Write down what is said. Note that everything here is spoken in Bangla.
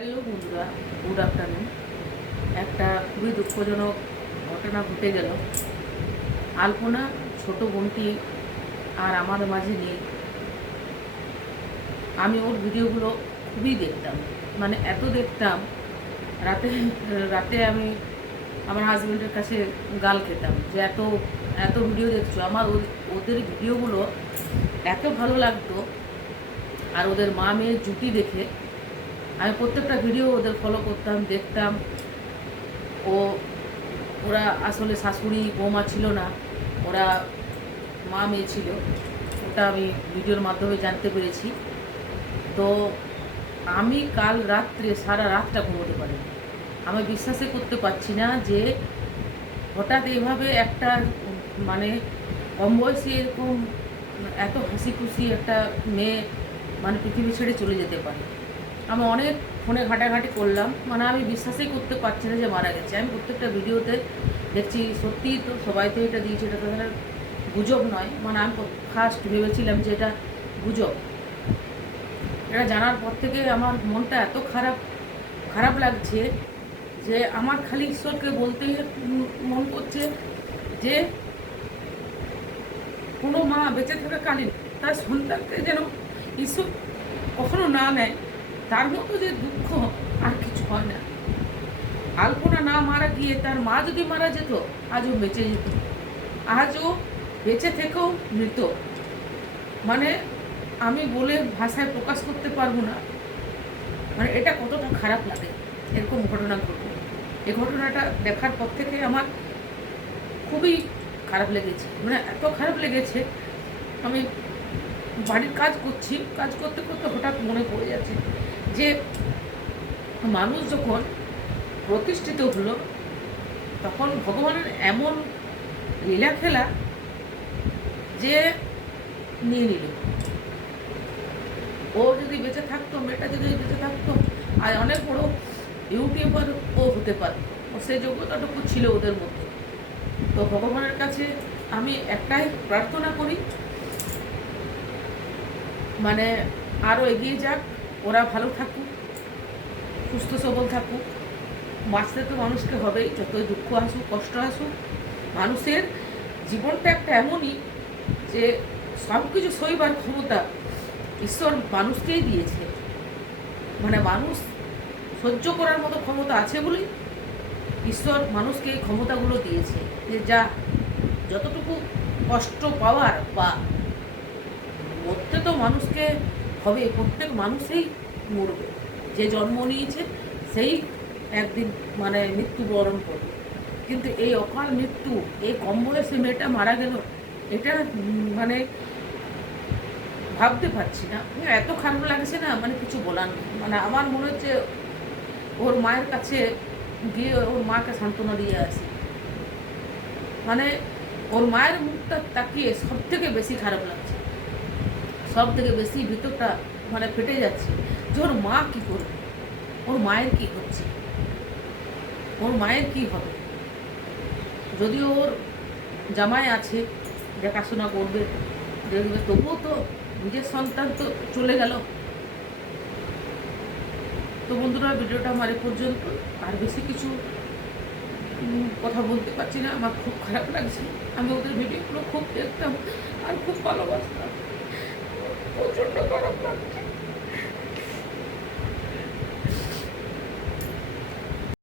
হ্যালো বন্ধুরা গুড আফটারনুন একটা খুবই দুঃখজনক ঘটনা ঘটে গেল। আলপনা, ছোট বোনটি আর আমার মাঝে নেই। আমি ওর ভিডিওগুলো খুবই দেখতাম। মানে এত দেখতাম, রাতে রাতে আমি আমার হাজব্যান্ডের কাছে গাল খেতাম যে এত এত ভিডিও দেখছ। আমার ওদের ভিডিওগুলো এত ভালো লাগতো। আর ওদের মা মেয়ের জুটি দেখে আমি প্রত্যেকটা ভিডিও ওদের ফলো করতাম, দেখতাম। ও, ওরা আসলে শাশুড়ি, বৌমা ছিল না, ওরা মা মেয়ে ছিল, ওটা আমি ভিডিওর মাধ্যমে জানতে পেরেছি। তো আমি কাল রাত্রে, সারা রাতটা ঘুমোতে পারি আমি বিশ্বাসই করতে পারছি না যে হঠাৎ এইভাবে একটা মানে কম বয়সী এরকম, এত হাসি খুশি একটা মেয়ে মানে পৃথিবী ছেড়ে চলে যেতে পারে। আমি অনেক ফোনে ঘাটাঘাটি করলাম। মানে আমি বিশ্বাসই করতে পারছি না যে মারা গেছে। আমি প্রত্যেকটা ভিডিওতে দেখছি সত্যিই তো সবাই তো এটা দিয়েছে, এটা তো তাহলে গুজব নয়। মানে আমি ফার্স্ট ভেবেছিলাম যে এটা গুজব। এটা জানার পর থেকে আমার মনটা এত খারাপ খারাপ লাগছে যে আমার খালি ঈশ্বরকে বলতে মন করছে যে কোনো মা বেঁচে থাকা থাকাকালীন তার সন্তানকে যেন ঈশ্বর কখনো না নেয়। তার মতো যে দুঃখ আর কিছু হয় না। আলপনা না মারা গিয়ে তার মা যদি মারা যেত, আজও বেঁচে যেত। আজও বেঁচে থেকেও মৃত। মানে আমি বলে ভাষায় প্রকাশ করতে পারব না। মানে এটা কতটা খারাপ লাগে, এরকম ঘটনা ঘটবে এই ঘটনাটা দেখার পর থেকে আমার খুবই খারাপ লেগেছে। মানে এত খারাপ লেগেছে, আমি বাড়ির কাজ করছি, কাজ করতে করতে হঠাৎ মনে পড়ে যাচ্ছে। যে মানুষ যখন প্রতিষ্ঠিত হলো, তখন ভগবানের এমন লীলা খেলা যে নিয়ে নিল। ও যদি বেঁচে থাকতো, মেয়েটা যদি বেঁচে থাকতো, আর অনেক বড় ইউটিউবার ও হতে পারে ও সেই যোগ্যতাটুকু ছিল ওদের মধ্যে। তো ভগবানের কাছে আমি একটাই প্রার্থনা করি মানে আরও এগিয়ে যাক। ওরা ভালো থাকুক, সুস্থ সবল থাকুক। বাঁচতে তো মানুষকে হবেই, যতই দুঃখ আসুক, কষ্ট আসুক, মানুষের জীবনটা একটা এমনই যে সব কিছু সইবার ক্ষমতা ঈশ্বর মানুষকেই দিয়েছে। মানে মানুষ সহ্য করার মতো ক্ষমতা আছে বলেই ঈশ্বর মানুষকে এই ক্ষমতাগুলো দিয়েছে। যে যা যতটুকু কষ্ট পাওয়ার বা মরতে তো মানুষকে হবে প্রত্যেক মানুষই মরবে। যে জন্ম নিয়েছে, সেই একদিন মানে মৃত্যুবরণ করবে। কিন্তু এই অকাল মৃত্যু, এই কম বয়সে মেয়েটা মারা গেল, এটা মানে ভাবতে পারছি না। এত খারাপ লাগছে না মানে কিছু বলার মানে আমার মনে হচ্ছে ওর মায়ের কাছে গিয়ে ওর মাকে সান্ত্বনা দিয়ে আসি। মানে ওর মায়ের মুখটা তাকিয়ে সব থেকে বেশি খারাপ লাগছে। সব থেকে বেশি ভিতরটা মানে ফেটে যাচ্ছে। যে ওর মা কী করবে? ওর মায়ের কি হচ্ছে? ওর মায়ের কি হবে? যদিও ওর জামাই আছে, দেখাশোনা করবে, দেখবে, তবুও তো নিজের সন্তান তো চলে গেল। তো বন্ধুরা, ভিডিওটা আমার পর্যন্ত। আর বেশি কিছু কথা বলতে পারছি না। আমার খুব খারাপ লাগছে। আমি ওদের ভিডিওগুলো খুব দেখতাম আর খুব ভালোবাসতাম। খারাপ লাগছে